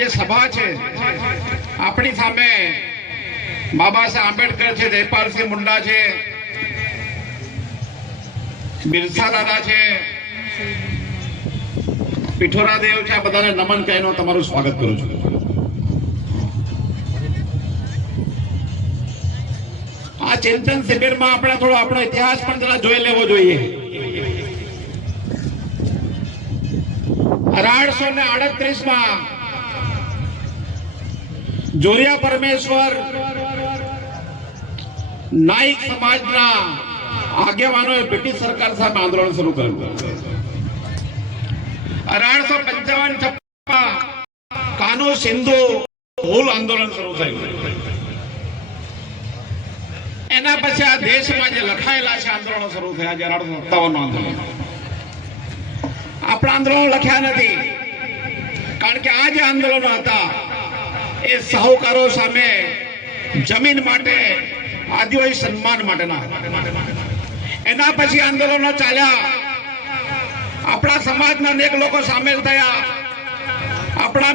આજે સભા છે. આપણી સામે બાબા સાહેબ આંબેડકર છે, જયપાલસિંહ મુંડા છે, બિરસા દાદા છે, પિઠોરા દેવ છે, આ બધાને નમન કહીને તમારું સ્વાગત કરું છું. આ ચિંતન શિબિરમાં આપણે થોડો આપણો ઇતિહાસ પણ જરા જોઈ લેવો જોઈએ. અઢારસો ને આડત્રીસમાં જોરિયા પરમેશ્વર નાઈક સમાજના આગેવાનોએ બ્રિટિશ સરકાર સામે આંદોલન શરૂ કર્યું. અઢારસો પંચાવન છપ્પા કાનો સિંધુ હોલ આંદોલન શરૂ થયું. એના પછી આ દેશમાં જે લખાયેલા છે આંદોલનો શરૂ થયા છે, અઢારસો સત્તાવન આંદોલન. આપણા આંદોલનો લખ્યા નથી. કારણ કે આ જે આંદોલનો હતા. એ સાહુકારો સામે જમીન માટે આદિવાસી સન્માન માટેના. એના પછી આંદોલનો ચાલ્યા. આપણા સમાજના અનેક લોકો સામેલ થયા. આપણા